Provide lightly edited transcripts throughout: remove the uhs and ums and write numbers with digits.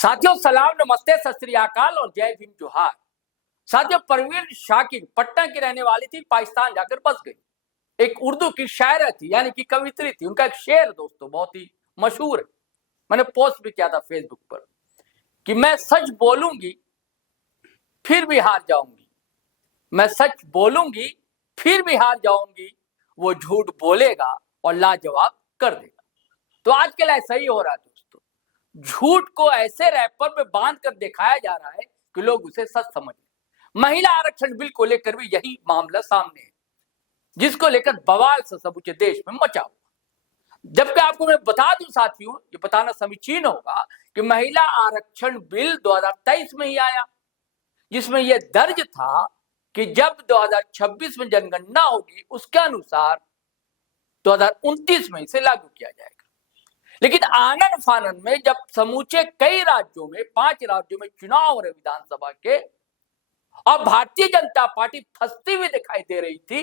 साथियों सलाम, नमस्ते, सत श्री अकाल और जय भीम जोहार। साथियों परवीन शाकिर पटना की रहने वाली थी, पाकिस्तान जाकर बस गई। एक उर्दू की शायरा थी, यानी कि कवित्री थी। उनका एक शेर दोस्तों बहुत ही मशहूर है, मैंने पोस्ट भी किया था फेसबुक पर कि मैं सच बोलूंगी फिर भी हार जाऊंगी, मैं सच बोलूंगी फिर भी हार जाऊंगी, वो झूठ बोलेगा और लाजवाब कर देगा। तो आजकल ऐसा ही हो रहा है दोस्तों, झूठ को ऐसे रैपर में बांध कर दिखाया जा रहा है कि लोग उसे सच समझ लें। महिला आरक्षण बिल को लेकर भी यही मामला सामने है, जिसको लेकर बवाल से समूचे देश में मचा हुआ। जबकि आपको मैं बता दूं साथियों, ये बताना समीचीन होगा कि महिला आरक्षण बिल 2023 में ही आया, जिसमें यह दर्ज था कि जब 2026 में जनगणना होगी उसके अनुसार 2029 में इसे लागू किया जाएगा। लेकिन आनन फानन में जब समूचे कई राज्यों में, 5 राज्यों में चुनाव हो रहे विधानसभा के, और भारतीय जनता पार्टी फंसती हुई दिखाई दे रही थी,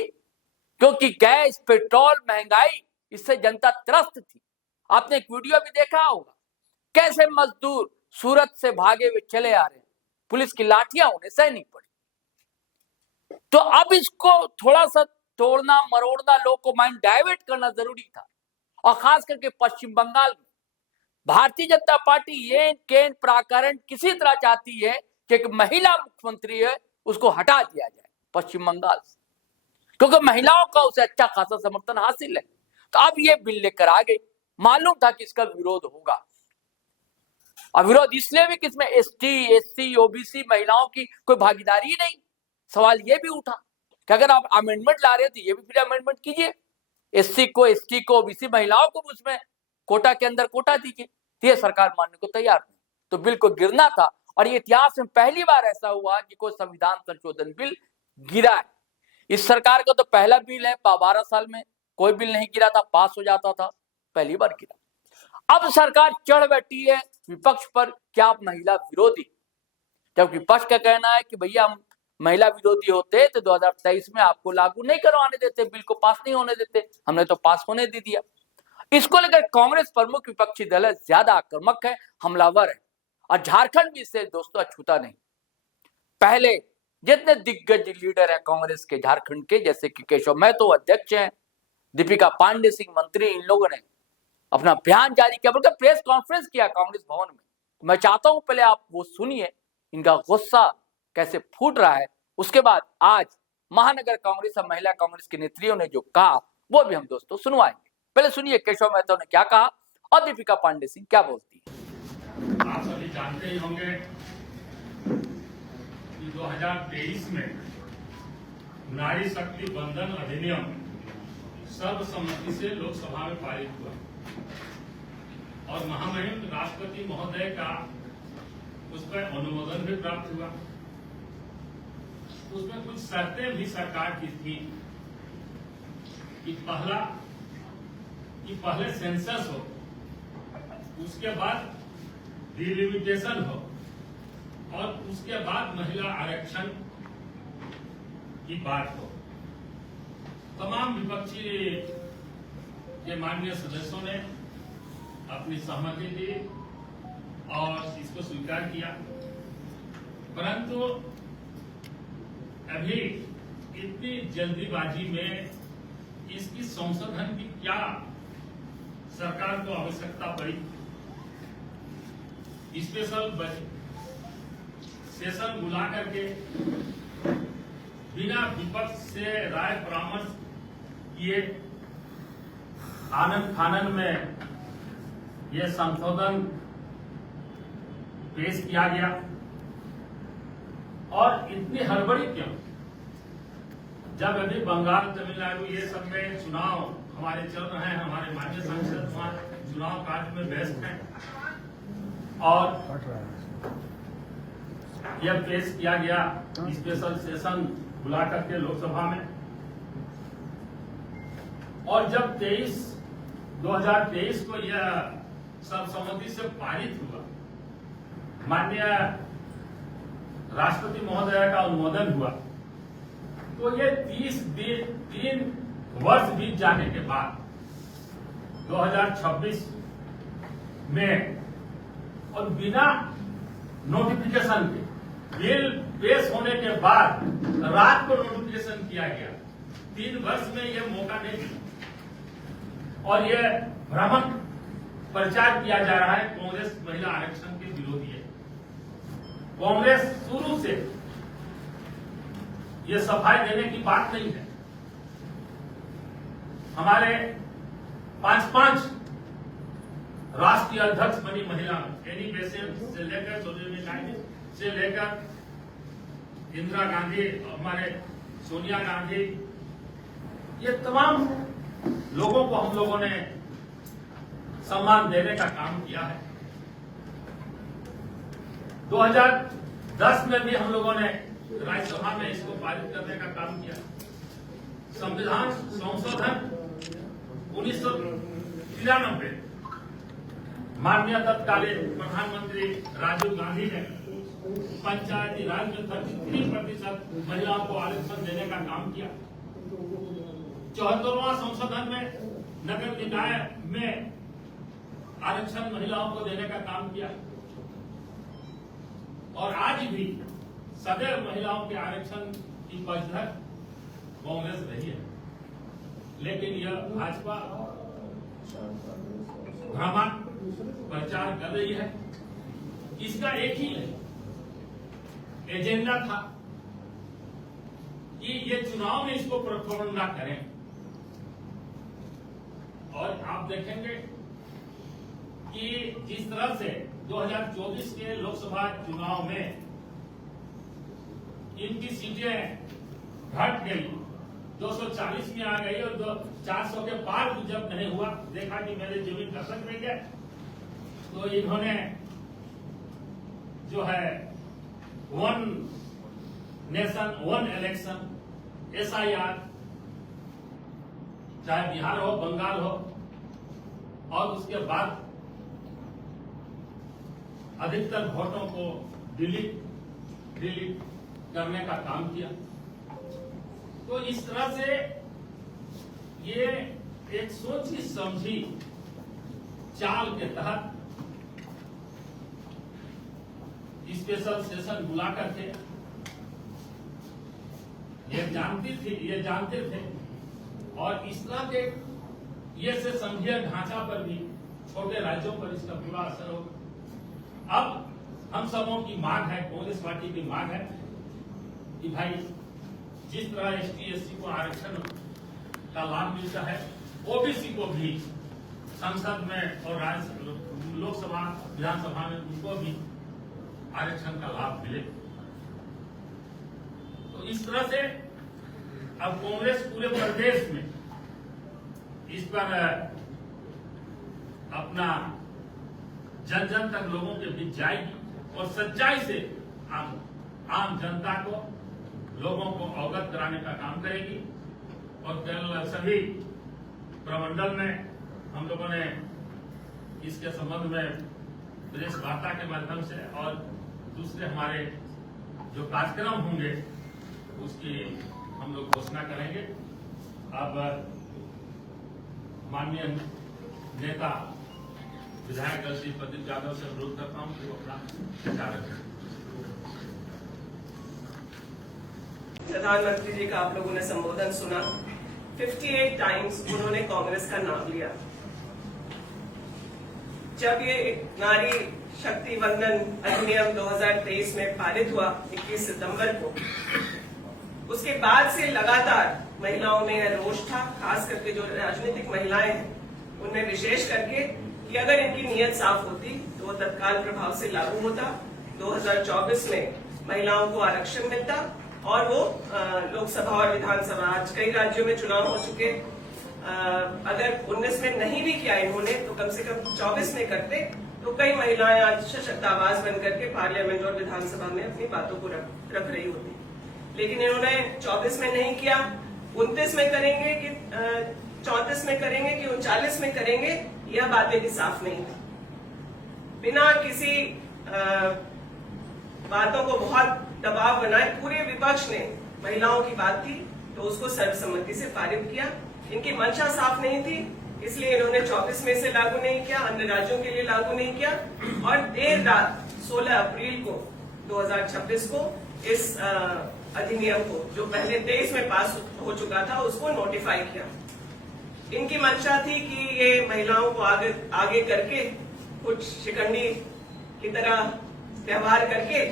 क्योंकि गैस पेट्रोल महंगाई, इससे जनता त्रस्त थी। आपने एक वीडियो भी देखा होगा, कैसे मजदूर सूरत से भागे हुए चले आ रहे हैं, पुलिस की लाठियां उन्हें सहनी पड़ी। तो अब इसको थोड़ा सा तोड़ना मरोड़ना, लोग को माइंड डाइवर्ट करना जरूरी था। और खास करके पश्चिम बंगाल में भारतीय जनता पार्टी ये केन प्राकरण किसी तरह चाहती है कि एक महिला मुख्यमंत्री है उसको हटा दिया जाए पश्चिम बंगाल से, क्योंकि महिलाओं का उसे अच्छा खासा समर्थन हासिल है। तो अब ये बिल लेकर आ गई। मालूम था कि इसका विरोध होगा, और विरोध इसलिए भी कि इसमें एसटी, एससी, ओबीसी महिलाओं की कोई भागीदारी ही नहीं। सवाल ये भी उठा कि अगर आप अमेंडमेंट ला रहे हैं तो ये भी फिर अमेंडमेंट कीजिए, एससी को, एसटी को, ओबीसी महिलाओं को उसमें कोटा के अंदर कोटा दीजिए। ये सरकार मानने को तैयार नहीं, तो बिल को गिरना था। और ये इतिहास में पहली बार ऐसा हुआ कि कोई संविधान संशोधन बिल गिरा है। इस सरकार का तो पहला बिल है, 12 साल में कोई बिल नहीं गिरा था, पास हो जाता था, पहली बार गिरा। अब सरकार चढ़ बैठी है विपक्ष पर, क्या आप महिला विरोधी, जबकि विपक्ष का कहना है कि भैया हम महिला विरोधी होते तो 2023 में आपको लागू नहीं करवाने देते, बिल को पास नहीं होने देते, हमने तो पास होने दे दिया। इसको लेकर कांग्रेस प्रमुख विपक्षी दल है, ज्यादा आक्रामक है, हमलावर है, और झारखंड भी इससे दोस्तों अछूता नहीं। पहले जितने दिग्गज लीडर है कांग्रेस के झारखंड के, जैसे कि केशव महतो अध्यक्ष हैं, दीपिका पांडे सिंह मंत्री, इन लोगों ने अपना बयान जारी किया, बल्कि प्रेस कॉन्फ्रेंस किया कांग्रेस भवन में। मैं चाहता हूं पहले आप वो सुनिए, इनका गुस्सा कैसे फूट रहा है। उसके बाद आज महानगर कांग्रेस और महिला कांग्रेस के नेत्रियों ने जो कहा वो भी हम दोस्तों सुनवाएंगे। पहले सुनिए केशव महतो ने क्या कहा और दीपिका पांडे सिंह क्या बोलती है। आप सभी जानते ही होंगे कि 2023 में नारी शक्ति बंधन अधिनियम सर्वसम्मति से लोकसभा में पारित हुआ और महामहिम राष्ट्रपति महोदय का उस पर अनुमोदन भी प्राप्त हुआ। उसमें कुछ शर्तें भी सरकार की थी कि पहले सेंसस हो, उसके बाद डिलिमिटेशन हो, और उसके बाद महिला आरक्षण की बात हो। तमाम विपक्षी के माननीय सदस्यों ने अपनी सहमति दी और इसको स्वीकार किया, परंतु अभी इतनी जल्दीबाजी में इसकी संशोधन की क्या सरकार को आवश्यकता पड़ी। स्पेशल सेशन बुला करके बिना विपक्ष से राय परामर्श किए आनन फानन में यह संशोधन पेश किया गया। और इतनी हड़बड़ी क्यों, जब अभी बंगाल, तमिलनाडु ये सब में चुनाव हमारे चल रहे हैं, हमारे माननीय सांसद वहां चुनाव कार्य में व्यस्त हैं, और यह पेश किया गया स्पेशल सेशन बुला करके लोकसभा में। और जब 2023 को यह सर्वसम्मति से पारित हुआ, माननीय राष्ट्रपति महोदय का अनुमोदन हुआ, तो ये 3 वर्ष बीत जाने के बाद 2026 में और बिना नोटिफिकेशन पे, बिल पेश होने के बाद रात को नोटिफिकेशन किया गया। 3 वर्ष में यह मौका नहीं मिला और यह भ्रामक प्रचार किया जा रहा है कांग्रेस महिला आरक्षण के विरोधी है। कांग्रेस शुरू से यह सफाई देने की बात नहीं है। हमारे 5 राष्ट्रीय अध्यक्ष बनी महिला, एनी बेसेंट से लेकर सोनिया गांधी से लेकर इंदिरा गांधी, हमारे सोनिया गांधी, ये तमाम लोगों को हम लोगों ने सम्मान देने का काम किया है। 2010 में भी हम लोगों ने राज्यसभा में इसको पारित करने का काम किया। संविधान संशोधन 1993 माननीय तत्कालीन प्रधानमंत्री राजीव गांधी ने पंचायती राज में 33% महिलाओं को आरक्षण देने का काम किया। 74वां संशोधन में नगर निकाय में आरक्षण महिलाओं को देने का काम किया और आज भी सदैव महिलाओं के आरक्षण की पक्षधर कांग्रेस रही है। लेकिन यह भाजपा भ्रामक प्रचार कर रही है। इसका एक ही एजेंडा था कि ये चुनाव में इसको प्रोपेगेंडा करें। और आप देखेंगे कि जिस तरह से 2024 के लोकसभा चुनाव में इनकी सीटें घट गई, 240 में आ गई और 400 के पार भी जब नहीं हुआ, देखा कि मेरे जमीन दस्तक में गए, तो इन्होंने जो है 1 नेशन 1 इलेक्शन, SIR, चाहे बिहार हो, बंगाल हो, और उसके बाद अधिकतर वोटों को डिलीट करने का काम किया। तो इस तरह से ये एक सोची समझी चाल के तहत स्पेशल सेशन बुलाकर के ये जानते थे और इस तरह के ये से संघीय ढांचा पर भी छोटे राज्यों पर इसका बुरा असर होगा। अब हम सबों की मांग है, कांग्रेस पार्टी की मांग है कि भाई जिस तरह ST/SC को आरक्षण का लाभ मिलता है, OBC को भी संसद में और लोकसभा विधानसभा में उनको भी आरक्षण का लाभ मिले। तो इस तरह से अब कांग्रेस पूरे प्रदेश में इस पर अपना जन जन तक लोगों के बीच जाएगी और सच्चाई से आम जनता को, लोगों को अवगत कराने का काम करेगी। और कल सभी प्रमंडल में हम लोगों ने इसके संबंध में प्रेस वार्ता के माध्यम से और दूसरे हमारे जो कार्यक्रम होंगे उसकी हम लोग घोषणा करेंगे। अब माननीय नेता विधायक श्री प्रदीप यादव से अनुरोध करता हूं कि वो अपना विचार रखें। प्रधानमंत्री जी का आप लोगों ने संबोधन सुना। 58 टाइम्स उन्होंने कांग्रेस का नाम लिया। जब ये नारी शक्ति वंदन अधिनियम 2023 में पारित हुआ 21 सितंबर को, उसके बाद से लगातार महिलाओं में यह रोष था, खास करके जो राजनीतिक महिलाएं हैं उनमें विशेष करके, कि अगर इनकी नीयत साफ होती तो वो तत्काल प्रभाव से लागू होता। 2024 में महिलाओं को आरक्षण मिलता और वो लोकसभा और विधानसभा, आज कई राज्यों में चुनाव हो चुके, अगर 19 में नहीं भी किया इन्होंने तो कम से कम 24 में करते तो कई महिलाएं आज सशक्त आवाज बन करके पार्लियामेंट और विधानसभा में अपनी बातों को रख रही होती। लेकिन इन्होंने 24 में नहीं किया, 29 में करेंगे कि 34 में करेंगे कि 39 में करेंगे, यह बातें भी साफ नहीं है। बिना किसी बातों को बहुत दबाव बनाए पूरे विपक्ष ने, महिलाओं की बात थी तो उसको सर्वसम्मति से पारित किया। इनकी मंशा साफ नहीं थी, इसलिए इन्होंने 24 में से लागू नहीं किया, अन्य राज्यों के लिए लागू नहीं किया और देर रात 16 अप्रैल को 2026 को इस अधिनियम को, जो पहले 23 में पास हो चुका था, उसको नोटिफाई किया। इनकी मंशा थी कि ये महिलाओं को आगे करके कुछ शिकंडी की तरह व्यवहार करके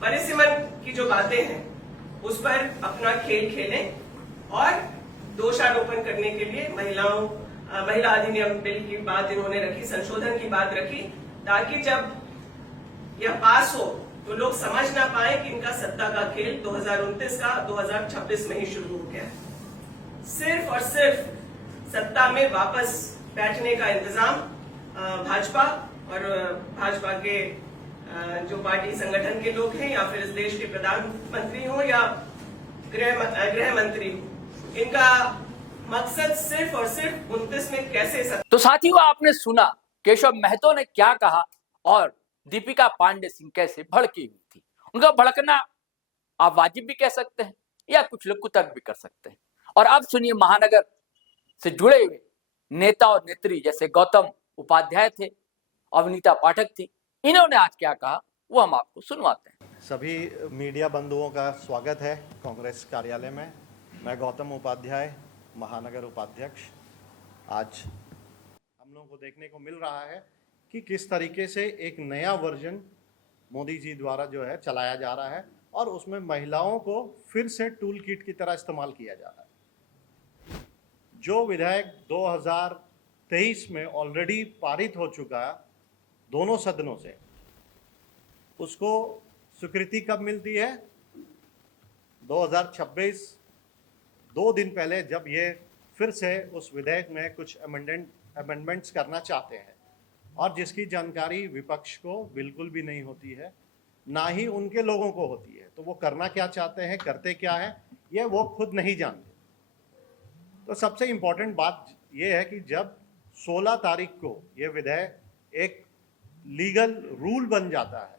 परिसीमन की जो बातें हैं उस पर अपना खेल खेलें और दोषारोपण करने के लिए महिला अधिनियम बिल की बात इन्होंने रखी, संशोधन की बात रखी, ताकि जब यह पास हो तो लोग समझ ना पाए कि इनका सत्ता का खेल 2029 का 2026 में ही शुरू हो गया है। सिर्फ और सिर्फ सत्ता में वापस बैठने का इंतजाम भाजपा और भाजपा के जो पार्टी संगठन के लोग हैं, या फिर इस देश के प्रधानमंत्री हो या गृह मंत्री हो, इनका मकसद सिर्फ और सिर्फ 29 में कैसे तो साथियों, आपने सुना केशव महतो ने क्या कहा और दीपिका पांडे सिंह कैसे भड़की हुई थी। उनका भड़कना आप वाजिब भी कह सकते हैं या कुछ लोग कुतर्क भी कर सकते हैं। और अब सुनिए महानगर से जुड़े हुए नेता और नेत्री जैसे गौतम उपाध्याय थे, अवनीता पाठक थी, इन्होंने आज क्या कहा वो हम आपको सुनवाते हैं। सभी मीडिया बंधुओं का स्वागत है कांग्रेस कार्यालय में। मैं गौतम उपाध्याय, महानगर उपाध्यक्ष। आज हम लोगों को देखने को मिल रहा है कि किस तरीके से एक नया वर्जन मोदी जी द्वारा जो है चलाया जा रहा है और उसमें महिलाओं को फिर से टूल किट की तरह इस्तेमाल किया जा रहा है। जो विधेयक 2023 में ऑलरेडी पारित हो चुका दोनों सदनों से, उसको स्वीकृति कब मिलती है? 2026, 2 दिन पहले, जब ये फिर से उस विधेयक में कुछ अमेंडमेंट्स करना चाहते हैं और जिसकी जानकारी विपक्ष को बिल्कुल भी नहीं होती है, ना ही उनके लोगों को होती है। तो वो करना क्या चाहते हैं, करते क्या है, ये वो खुद नहीं जानते। तो सबसे इम्पोर्टेंट बात ये है कि जब 16 तारीख को ये विधेयक एक लीगल रूल बन जाता है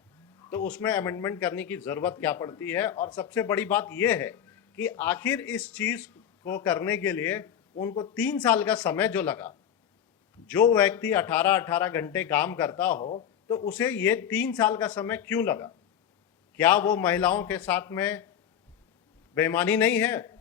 तो उसमें अमेंडमेंट करने की ज़रूरत क्या पड़ती है। और सबसे बड़ी बात ये है कि आखिर इस चीज़ को करने के लिए उनको 3 साल का समय जो लगा, जो व्यक्ति 18 घंटे काम करता हो तो उसे ये 3 साल का समय क्यों लगा? क्या वो महिलाओं के साथ में बेईमानी नहीं है?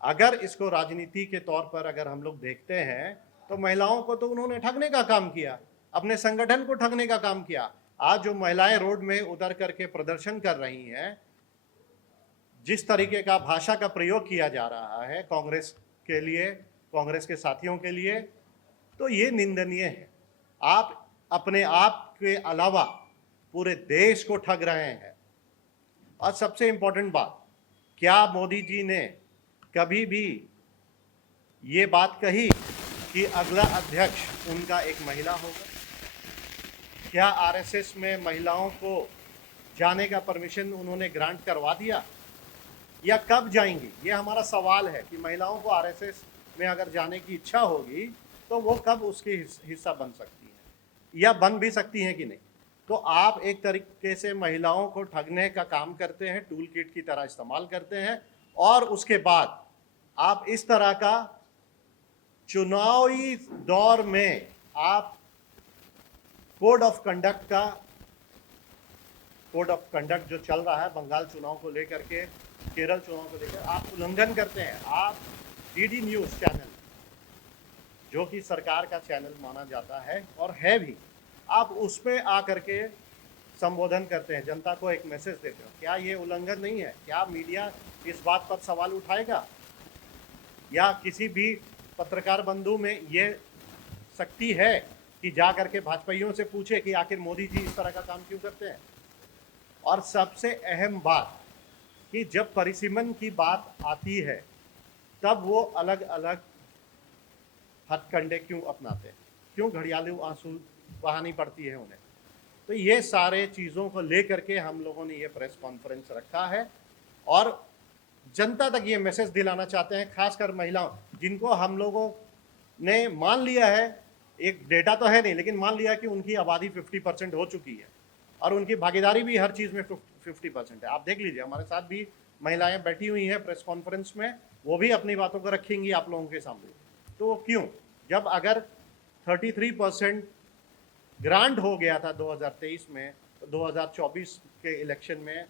अगर इसको राजनीति के तौर पर अगर हम लोग देखते हैं तो महिलाओं को तो उन्होंने ठगने का काम किया, अपने संगठन को ठगने का काम किया। आज जो महिलाएं रोड में उतर करके प्रदर्शन कर रही हैं, जिस तरीके का भाषा का प्रयोग किया जा रहा है कांग्रेस के लिए, कांग्रेस के साथियों के लिए, तो ये निंदनीय है। आप अपने आप के अलावा पूरे देश को ठग रहे हैं। और सबसे इम्पोर्टेंट बात, क्या मोदी जी ने कभी भी ये बात कही कि अगला अध्यक्ष उनका एक महिला होगा? क्या आरएसएस में महिलाओं को जाने का परमिशन उन्होंने ग्रांट करवा दिया या कब जाएंगी? ये हमारा सवाल है कि महिलाओं को आरएसएस में अगर जाने की इच्छा होगी तो वो कब उसकी हिस्सा बन सकती है या बन भी सकती हैं कि नहीं। तो आप एक तरीके से महिलाओं को ठगने का काम करते हैं, टूल किट की तरह इस्तेमाल करते हैं, और उसके बाद आप इस तरह का चुनावी दौर में आप कोड ऑफ कंडक्ट जो चल रहा है बंगाल चुनाव को लेकर के, केरल चुनाव को लेकर, आप उल्लंघन करते हैं। आप डीडी न्यूज़ चैनल, जो कि सरकार का चैनल माना जाता है और है भी, आप उस पर आकर के संबोधन करते हैं, जनता को एक मैसेज देते हो। क्या ये उल्लंघन नहीं है? क्या मीडिया इस बात पर सवाल उठाएगा या किसी भी पत्रकार बंधु में ये शक्ति है कि जा करके भाजपाइयों से पूछे कि आखिर मोदी जी इस तरह का काम क्यों करते हैं? और सबसे अहम बात कि जब परिसीमन की बात आती है तब वो अलग अलग हथकंडे क्यों अपनाते हैं, क्यों घड़ियालू आंसू बहानी पड़ती है उन्हें। तो ये सारे चीज़ों को लेकर के हम लोगों ने ये प्रेस कॉन्फ्रेंस रखा है और जनता तक ये मैसेज दिलाना चाहते हैं, खासकर महिलाओं, जिनको हम लोगों ने मान लिया है, एक डेटा तो है नहीं लेकिन मान लिया कि उनकी आबादी 50% हो चुकी है और उनकी भागीदारी भी हर चीज़ में 50% है। आप देख लीजिए, हमारे साथ भी महिलाएं बैठी हुई हैं प्रेस कॉन्फ्रेंस में, वो भी अपनी बातों को रखेंगी आप लोगों के सामने। तो क्यों, जब अगर 33% ग्रांट हो गया था 2023 में 2024 के इलेक्शन में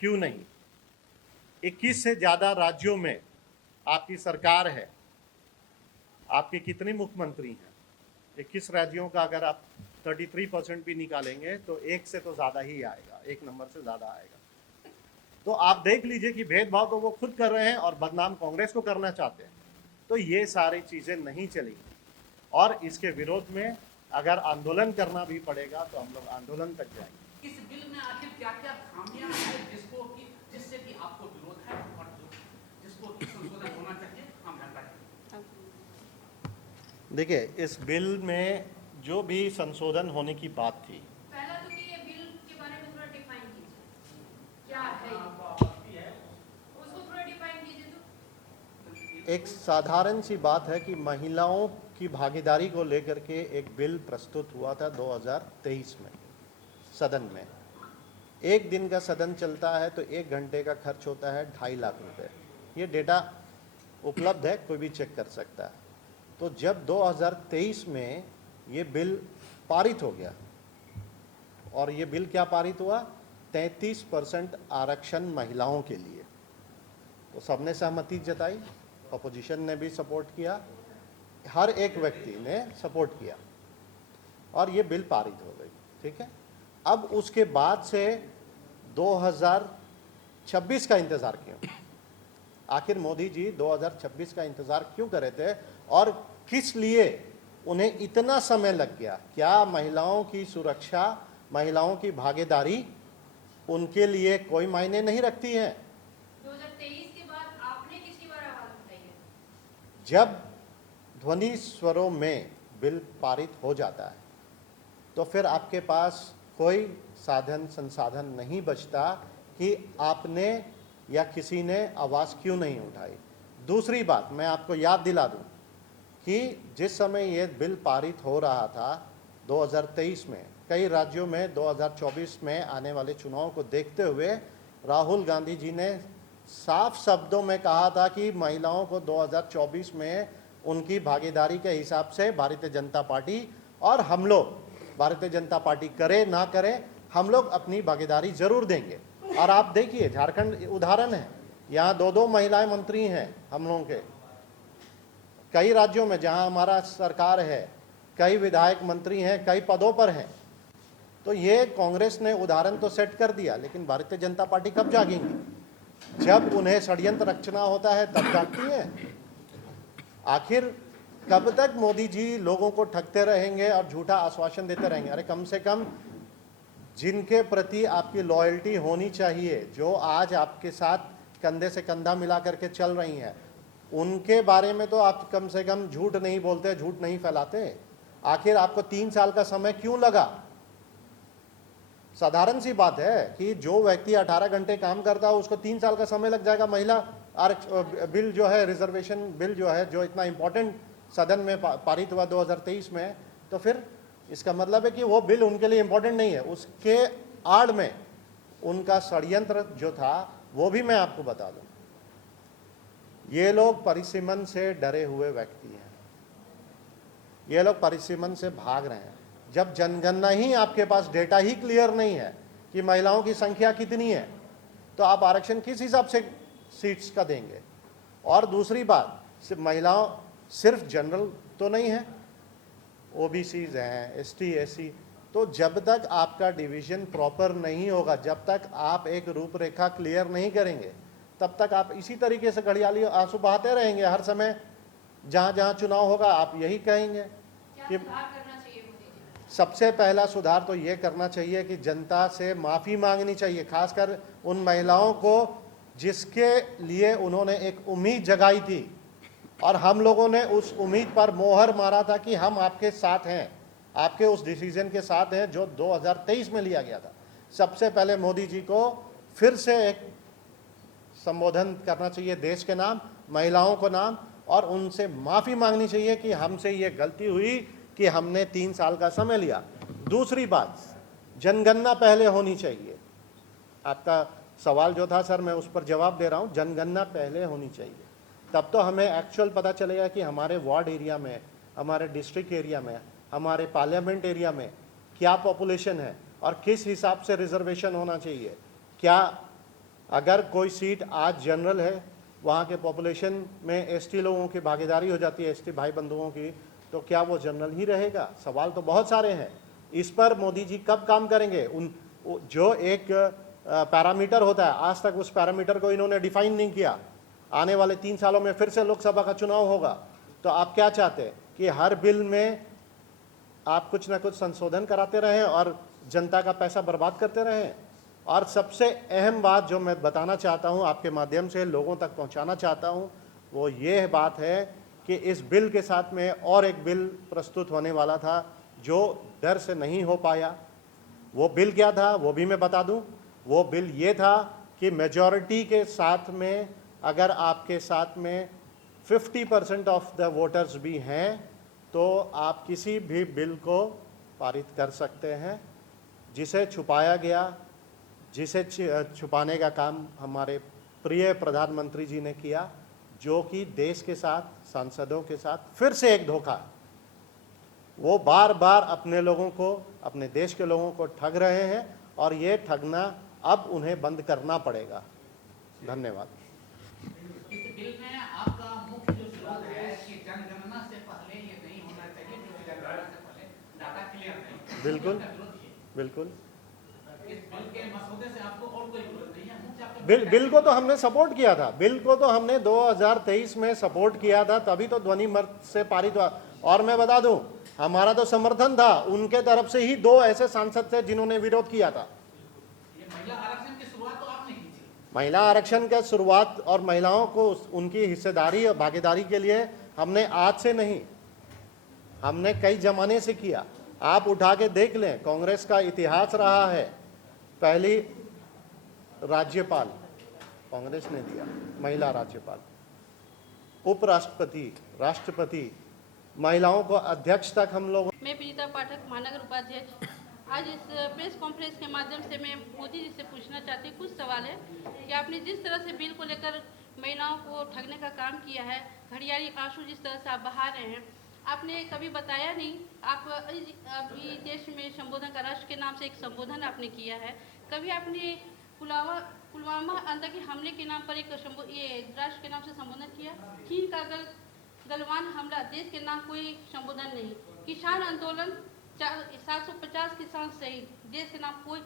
क्यों नहीं? 21 से ज़्यादा राज्यों में आपकी सरकार है, आपके कितने मुख्यमंत्री हैं? 21 राज्यों का अगर आप 33% भी निकालेंगे तो एक से तो ज़्यादा ही आएगा, एक नंबर से ज़्यादा आएगा। तो आप देख लीजिए कि भेदभाव तो वो खुद कर रहे हैं और बदनाम कांग्रेस को करना चाहते हैं। तो ये सारी चीज़ें नहीं चलेंगी और इसके विरोध में अगर आंदोलन करना भी पड़ेगा तो हम लोग आंदोलन तक जाएंगे। इस बिल में आखिर क्या क्या खामियां हैं जिससे कि आपको विरोध है और जिसको संशोधन होना चाहिए, हम जानते हैं? देखिए, इस बिल में जो भी संशोधन होने की बात थी, पहला तो कि ये बिल के बारे में थोड़ा डिफाइन कीजिए, क्या है ये? उसको थोड़ा डिफाइन कीजिए तो। एक साधारण सी बात है कि महिलाओं की भागीदारी को लेकर के एक बिल प्रस्तुत हुआ था 2023 में सदन में। एक दिन का सदन चलता है तो 1 घंटे का खर्च होता है 2.5 लाख रुपए। ये डेटा उपलब्ध है, कोई भी चेक कर सकता है। तो जब 2023 में ये बिल पारित हो गया और ये बिल क्या पारित हुआ? 33% आरक्षण महिलाओं के लिए। तो सबने सहमति जताई, अपोजिशन ने भी सपोर्ट किया, हर एक व्यक्ति ने सपोर्ट किया और ये बिल पारित हो गई। ठीक है, अब उसके बाद से 2026 का इंतज़ार क्यों? आखिर मोदी जी 2026 का इंतज़ार क्यों कर रहे थे और किस लिए उन्हें इतना समय लग गया? क्या महिलाओं की सुरक्षा, महिलाओं की भागीदारी उनके लिए कोई मायने नहीं रखती है? 2023 के बाद आपने किसकी बार आवाज उठाई है? जब ध्वनि स्वरों में बिल पारित हो जाता है तो फिर आपके पास कोई साधन संसाधन नहीं बचता कि आपने या किसी ने आवाज़ क्यों नहीं उठाई। दूसरी बात मैं आपको याद दिला दूं कि जिस समय ये बिल पारित हो रहा था 2023 में, कई राज्यों में 2024 में आने वाले चुनाव को देखते हुए राहुल गांधी जी ने साफ शब्दों में कहा था कि महिलाओं को 2024 में उनकी भागीदारी के हिसाब से भारतीय जनता पार्टी और हम लोग, भारतीय जनता पार्टी करे ना करे, हम लोग अपनी भागीदारी जरूर देंगे। और आप देखिए झारखंड उदाहरण है, यहाँ 2-2 महिलाएं मंत्री हैं हम लोगों के। कई राज्यों में जहाँ हमारा सरकार है, कई विधायक मंत्री हैं, कई पदों पर हैं। तो ये कांग्रेस ने उदाहरण तो सेट कर दिया, लेकिन भारतीय जनता पार्टी कब जागेंगी? जब उन्हें षड्यंत्र रचना होता है तब जागती है। आखिर कब तक मोदी जी लोगों को ठगते रहेंगे और झूठा आश्वासन देते रहेंगे? अरे कम से कम जिनके प्रति आपकी लॉयल्टी होनी चाहिए, जो आज आपके साथ कंधे से कंधा मिला करके चल रही हैं, उनके बारे में तो आप कम से कम झूठ नहीं बोलते, झूठ नहीं फैलाते। आखिर आपको 3 साल का समय क्यों लगा? साधारण सी बात है कि जो व्यक्ति 18 घंटे काम करता है उसको 3 साल का समय लग जाएगा। महिला बिल जो है, रिजर्वेशन बिल जो है, जो इतना इंपॉर्टेंट सदन में पारित हुआ 2023 में, तो फिर इसका मतलब है कि वो बिल उनके लिए इंपॉर्टेंट नहीं है। उसके आड़ में उनका षड्यंत्र जो था वो भी मैं आपको बता दूं। ये लोग परिसीमन से डरे हुए व्यक्ति हैं, ये लोग परिसीमन से भाग रहे हैं। जब जनगणना ही आपके पास डेटा ही क्लियर नहीं है कि महिलाओं की संख्या कितनी है, तो आप आरक्षण किस हिसाब से सीट्स का देंगे? और दूसरी बात, सिर्फ महिलाओं, सिर्फ जनरल तो नहीं है, ओबीसीज हैं, एसटी, एससी। तो जब तक आपका डिवीजन प्रॉपर नहीं होगा, जब तक आप एक रूपरेखा क्लियर नहीं करेंगे, तब तक आप इसी तरीके से घड़ियाली आंसू बहाते रहेंगे। हर समय जहाँ जहाँ चुनाव होगा आप यही कहेंगे क्या कि सुधार करना चाहिए मोदी जी? सबसे पहला सुधार तो ये करना चाहिए कि जनता से माफ़ी मांगनी चाहिए, खासकर उन महिलाओं को जिसके लिए उन्होंने एक उम्मीद जगाई थी और हम लोगों ने उस उम्मीद पर मोहर मारा था कि हम आपके साथ हैं, आपके उस डिसीजन के साथ हैं जो 2023 में लिया गया था। सबसे पहले मोदी जी को फिर से एक संबोधन करना चाहिए देश के नाम, महिलाओं को नाम, और उनसे माफ़ी मांगनी चाहिए कि हमसे ये गलती हुई कि हमने 3 साल का समय लिया। दूसरी बात, जनगणना पहले होनी चाहिए। आपका सवाल जो था सर, मैं उस पर जवाब दे रहा हूँ। जनगणना पहले होनी चाहिए, तब तो हमें एक्चुअल पता चलेगा कि हमारे वार्ड एरिया में, हमारे डिस्ट्रिक्ट एरिया में, हमारे पार्लियामेंट एरिया में क्या पॉपुलेशन है, और किस हिसाब से रिजर्वेशन होना चाहिए। क्या अगर कोई सीट आज जनरल है, वहाँ के पॉपुलेशन में एसटी लोगों की भागीदारी हो जाती है, एसटी भाई बंधुओं की, तो क्या वो जनरल ही रहेगा? सवाल तो बहुत सारे हैं। इस पर मोदी जी कब काम करेंगे? जो एक पैरामीटर होता है, आज तक उस पैरामीटर को इन्होंने डिफाइन नहीं किया। आने वाले 3 सालों में फिर से लोकसभा का चुनाव होगा, तो आप क्या चाहते हैं कि हर बिल में आप कुछ ना कुछ संशोधन कराते रहें और जनता का पैसा बर्बाद करते रहें? और सबसे अहम बात जो मैं बताना चाहता हूं, आपके माध्यम से लोगों तक पहुंचाना चाहता हूं, वो ये बात है कि इस बिल के साथ में और एक बिल प्रस्तुत होने वाला था जो डर से नहीं हो पाया। वो बिल क्या था वो भी मैं बता दूं। वो बिल ये था कि मेजॉरिटी के साथ में अगर आपके साथ में 50% ऑफ द वोटर्स भी हैं तो आप किसी भी बिल को पारित कर सकते हैं। जिसे छुपाया गया, जिसे छुपाने का काम हमारे प्रिय प्रधानमंत्री जी ने किया, जो कि देश के साथ, सांसदों के साथ फिर से एक धोखा है। वो बार बार अपने लोगों को, अपने देश के लोगों को ठग रहे हैं और ये ठगना अब उन्हें बंद करना पड़ेगा। धन्यवाद। इस बिल में आपका मुख्य जो विरोध है कि जनगणना से पहले ये नहीं होना चाहिए, क्योंकि जनगणना से पहले डाटा क्लियर नहीं। बिल्कुल बिल्कुल। इस बिल के मसौदे से आपको और कोई विरोध नहीं है? मुख्य आपका बिल को तो हमने सपोर्ट किया था। बिल को तो हमने 2023 में सपोर्ट किया था, तभी तो ध्वनि मत से पारित हुआ। और मैं बता दूं, हमारा तो समर्थन था, उनके तरफ से ही 2 ऐसे सांसद थे जिन्होंने विरोध किया था। ये महिला आरक्षण की शुरुआत तो आपने की थी। महिला आरक्षण का शुरुआत और महिलाओं को उनकी हिस्सेदारी और भागीदारी के लिए हमने आज से नहीं, हमने कई जमाने से किया। आप उठा के देख लें, कांग्रेस का इतिहास रहा है। पहली राज्यपाल कांग्रेस ने दिया, महिला राज्यपाल, उपराष्ट्रपति, राष्ट्रपति, महिलाओं को अध्यक्ष तक हम लोग। मैं प्रीता पाठक, महानगर उपाध्यक्ष। आज इस प्रेस कॉन्फ्रेंस के माध्यम से मैं मोदी जी से पूछना चाहती हूँ, कुछ सवाल है कि आपने जिस तरह से बिल को लेकर महिलाओं को ठगने का काम किया है, घड़ियाली आंसू जिस तरह से आप बहा रहे हैं, आपने कभी बताया नहीं। आप अभी देश में संबोधन का, राष्ट्र के नाम से एक संबोधन आपने किया है। कभी आपने पुलवामा आतंकी हमले के नाम पर एक ये राष्ट्र के नाम से संबोधन किया? चीन का गलवान हमला, देश के नाम कोई संबोधन नहीं। किसान आंदोलन, 750 किसान शहीद, देश के नाम कोई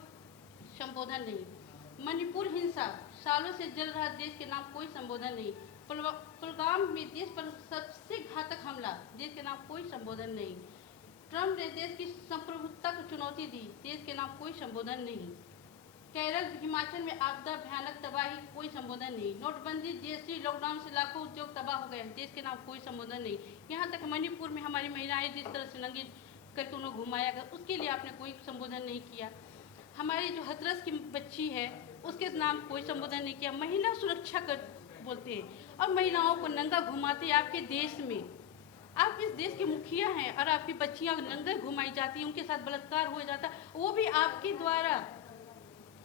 संबोधन नहीं। मणिपुर हिंसा, सालों से जल रहा, देश के नाम कोई संबोधन नहीं। कुलगाम में देश पर सबसे घातक हमला, देश के नाम कोई संबोधन नहीं। ट्रम्प ने देश की संप्रभुता को चुनौती दी, देश के नाम कोई संबोधन नहीं। केरल, हिमाचल में आपदा, भयानक तबाही, कोई संबोधन नहीं। नोटबंदी, जीएसटी, लॉकडाउन से लाखों उद्योग तबाह हो गए, देश के नाम कोई संबोधन नहीं। यहाँ तक मणिपुर में हमारी महिलाएं जिस तरह से नंगी करके उन्हें घुमाया गया, उसके लिए आपने कोई संबोधन नहीं किया। हमारी जो हथरस की बच्ची है, उसके नाम कोई संबोधन नहीं किया। महिला सुरक्षा कर बोलते हैं और महिलाओं को नंगा घुमाते हैं आपके देश में। आप इस देश के मुखिया हैं और आपकी बच्चियां नंगे घुमाई जाती हैं, उनके साथ बलात्कार हो जाता है, वो भी आपके द्वारा,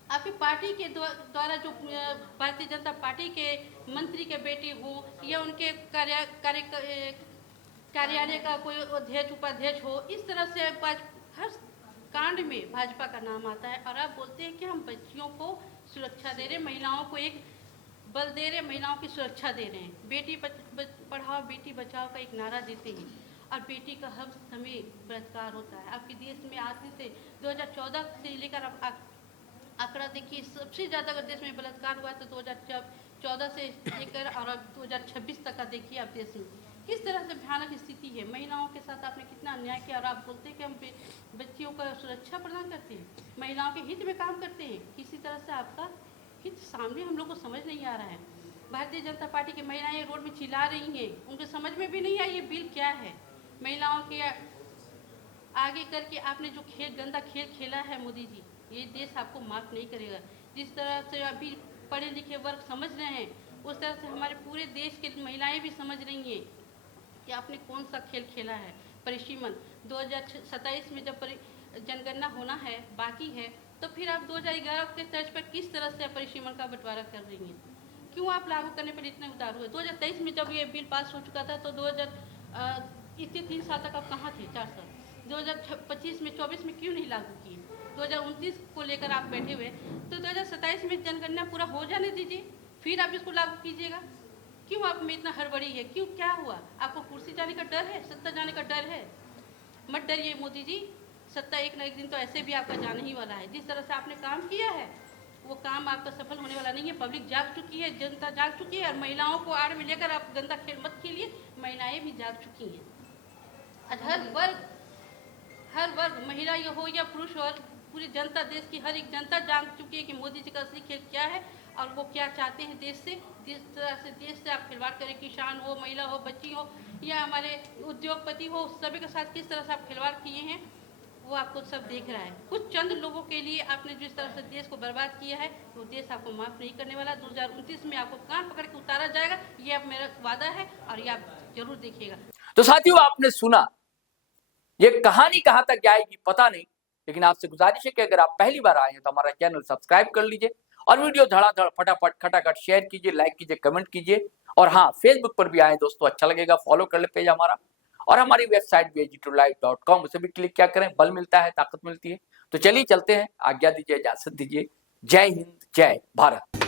आपकी पार्टी के द्वारा, जो भारतीय जनता पार्टी के मंत्री के बेटे हो या उनके कार्यालय का कोई अध्यक्ष उपाध्यक्ष हो, इस तरह से हर कांड में भाजपा का नाम आता है। और आप बोलते हैं कि हम बच्चियों को सुरक्षा दे रहे हैं, महिलाओं को एक बल दे रहे हैं, महिलाओं की सुरक्षा दे रहे हैं। बेटी पढ़ाओ बेटी बचाओ का एक नारा देते हैं और बेटी का हर समय बलात्कार होता है। आपके देश में आज से 2014 से लेकर आप आंकड़ा देखिए, सबसे ज़्यादा अगर देश में बलात्कार हुआ तो 2014 से लेकर और अब 2026 तक का देखिए आप देश में किस तरह से भयानक स्थिति है। महिलाओं के साथ आपने कितना अन्याय किया और आप बोलते हैं कि हम बच्चियों का सुरक्षा प्रदान करते हैं, महिलाओं के हित में काम करते हैं। किसी तरह से आपका हित सामने हम लोग को समझ नहीं आ रहा है। भारतीय जनता पार्टी की महिलाएं रोड में चिल्ला रही हैं, उनको समझ में भी नहीं आई ये बिल क्या है। महिलाओं के आगे करके आपने जो गंदा खेल खेला है मोदी जी, ये देश आपको माफ़ नहीं करेगा। जिस तरह से अभी पढ़े लिखे वर्ग समझ रहे हैं, उस तरह से हमारे पूरे देश के महिलाएं भी समझ रही हैं कि आपने कौन सा खेल खेला है। परिसीमन 2027 में जब जनगणना होना है, बाकी है, तो फिर आप 2011 के तर्ज पर किस तरह से परिसीमन का बंटवारा कर रही हैं? क्यों आप लागू करने पर इतने उतार हुए? 2023 में जब ये बिल पास हो चुका था तो 2000 इतने 3 साल तक आप कहाँ थे? 4 साल 2025 में 24 में क्यों नहीं लागू किए? 2029 को लेकर आप बैठे हुए, तो 2027 में जनगणना पूरा हो जाने दीजिए, फिर आप इसको लागू कीजिएगा। क्यों आप में इतना हड़बड़ी है? क्यों, क्या हुआ? आपको कुर्सी जाने का डर है, सत्ता जाने का डर है? मत डरिए मोदी जी, सत्ता एक न एक दिन तो ऐसे भी आपका जाने ही वाला है। जिस तरह से आपने काम किया है वो काम आपका सफल होने वाला नहीं है। पब्लिक जाग चुकी है, जनता जाग चुकी है, और महिलाओं को आड़ में लेकर आप गंदा खेल मत खेलिए। महिलाएं भी जाग चुकी हैं। आज हर वर्ग महिला ये हो या पुरुष हो, पूरी जनता, देश की हर एक जनता जाग चुकी है कि मोदी जी का असली खेल क्या है और वो क्या चाहते हैं देश से। जिस तरह से देश से आप खिलवाड़ करें, किसान हो, महिला हो, बच्ची हो या हमारे उद्योगपति हो, सभी के साथ किस तरह से आप खिलवाड़ किए हैं वो आपको सब देख रहा है। कुछ चंद लोगों के लिए आपने जिस तरह से देश को बर्बाद किया है वो देश आपको माफ नहीं करने वाला। 2029 में आपको कान पकड़ के उतारा जाएगा, ये अब मेरा वादा है और ये आप जरूर देखिएगा। तो साथियों, आपने सुना, ये कहानी कहां तक जाएगी पता नहीं, लेकिन आपसे गुजारिश है कि अगर आप पहली बार आए हैं तो हमारा चैनल सब्सक्राइब कर लीजिए और वीडियो धड़ाधड़ फटाफट खटाखट शेयर कीजिए, लाइक कीजिए, कमेंट कीजिए। और हाँ, फेसबुक पर भी आए दोस्तों, अच्छा लगेगा, फॉलो कर ले पेज हमारा। और हमारी वेबसाइट भी AG2Live.com, उसे भी क्लिक क्या करें, बल मिलता है, ताकत मिलती है। तो चलिए चलते हैं, आज्ञा दीजिए, इजाजत दीजिए। जय हिंद, जय भारत।